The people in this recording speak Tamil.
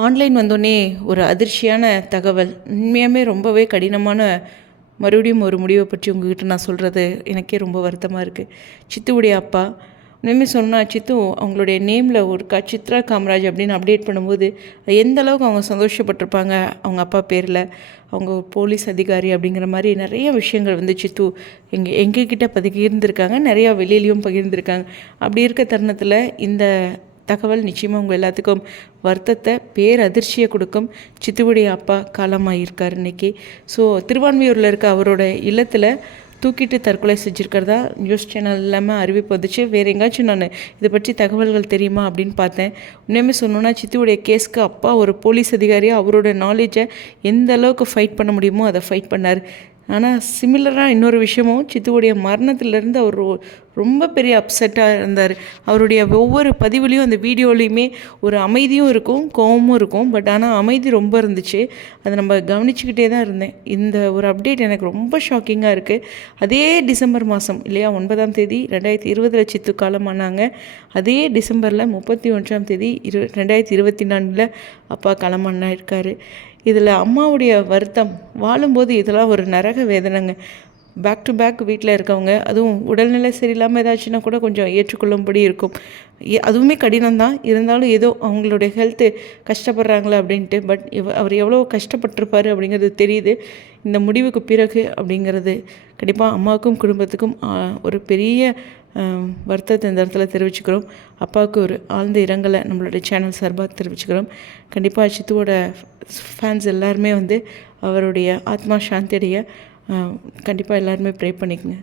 ஆன்லைன் வந்தோடனே ஒரு அதிர்ச்சியான தகவல் உண்மையாகவே ரொம்பவே கடினமான மறுபடியும் ஒரு முடிவை பற்றி உங்ககிட்ட நான் சொல்கிறது எனக்கே ரொம்ப வருத்தமாக இருக்குது சித்துவுடைய அப்பா உண்மையுமே சொன்னால் சித்து அவங்களுடைய நேமில் ஒரு க சித்ரா காமராஜ் அப்படின்னு அப்டேட் பண்ணும்போது எந்த அளவுக்கு அவங்க சந்தோஷப்பட்டிருப்பாங்க அவங்க அப்பா பேரில் அவங்க போலீஸ் அதிகாரி அப்படிங்கிற மாதிரி நிறைய விஷயங்கள் வந்து சித்து எங்கள் எங்ககிட்ட பகிர்ந்திருக்காங்க நிறையா வெளியிலையும் பகிர்ந்திருக்காங்க. அப்படி இருக்க தருணத்தில் இந்த தகவல் நிச்சயமாக உங்கள் எல்லாத்துக்கும் வருத்தத்தை பேரதிர்ச்சியை கொடுக்கும். சித்துவுடைய அப்பா காலமாயிருக்கார் இன்றைக்கி ஸோ திருவான்மையூரில் இருக்க அவரோட இல்லத்தில் தூக்கிட்டு தற்கொலை செஞ்சுருக்கிறதா நியூஸ் சேனல் இல்லாமல் அறிவிப்பு வந்துச்சு. வேறு எங்கேயாச்சும் நான் இதை பற்றி தகவல்கள் தெரியுமா அப்படின்னு பார்த்தேன். உண்மையுமே சொன்னோன்னா சித்துவுடைய கேஸ்க்கு அப்பா ஒரு போலீஸ் அதிகாரியாக அவரோட நாலேஜை எந்த அளவுக்கு ஃபைட் பண்ண முடியுமோ அதை ஃபைட் பண்ணார். ஆனால் சிமிலராக இன்னொரு விஷயமும் சித்துவுடைய மரணத்திலேருந்து அவர் ரொம்ப பெரிய அப்செட்டாக இருந்தார். அவருடைய ஒவ்வொரு பதிவுலேயும் அந்த வீடியோலையுமே ஒரு அமைதியும் இருக்கும் கோபமும் இருக்கும். பட் ஆனால் அமைதி ரொம்ப இருந்துச்சு. அதை நம்ம கவனிச்சுக்கிட்டே தான் இருந்தேன். இந்த ஒரு அப்டேட் எனக்கு ரொம்ப ஷாக்கிங்காக இருக்குது அதே டிசம்பர் மாதம் இல்லையா ஒன்பதாம் தேதி ரெண்டாயிரத்தி இருபதில் சித்து காலமானாங்க அதே டிசம்பரில் முப்பத்தி ஒன்றாம் தேதி இரு ரெண்டாயிரத்தி இருபத்தி நான்கில் அப்பா காலமானா இருக்கார் இதில் அம்மாவுடைய வருத்தம் வாழும்போது இதெல்லாம் ஒரு நரக வேதனைங்க. பேக் டு பேக் வீட்டில் இருக்கவங்க அதுவும் உடல்நிலை சரியில்லாமல் ஏதாச்சுன்னா கூட கொஞ்சம் ஏற்றுக்கொள்ளும்படி இருக்கும். அதுவுமே கடினம் தான் இருந்தாலும் ஏதோ அவங்களுடைய ஹெல்த்து கஷ்டப்படுறாங்களே அப்படின்ட்டு பட் இவ அவர் எவ்வளோ கஷ்டப்பட்டிருப்பார் அப்படிங்கிறது தெரியுது. இந்த முடிவுக்கு பிறகு அப்படிங்கிறது கண்டிப்பாக அம்மாவுக்கும் குடும்பத்துக்கும் ஒரு பெரிய வருத்தத்தை இந்த இடத்துல தெரிவிச்சுக்கிறோம். அப்பாவுக்கு ஒரு ஆழ்ந்த இரங்கலை நம்மளுடைய சேனல் சார்பாக தெரிவிச்சுக்கிறோம். கண்டிப்பாக சித்துவோட ஃபேன்ஸ் எல்லாருமே வந்து அவருடைய ஆத்மா சாந்தியடைய கண்டிப்பாக எல்லாருமே ப்ரே பண்ணிக்கங்க.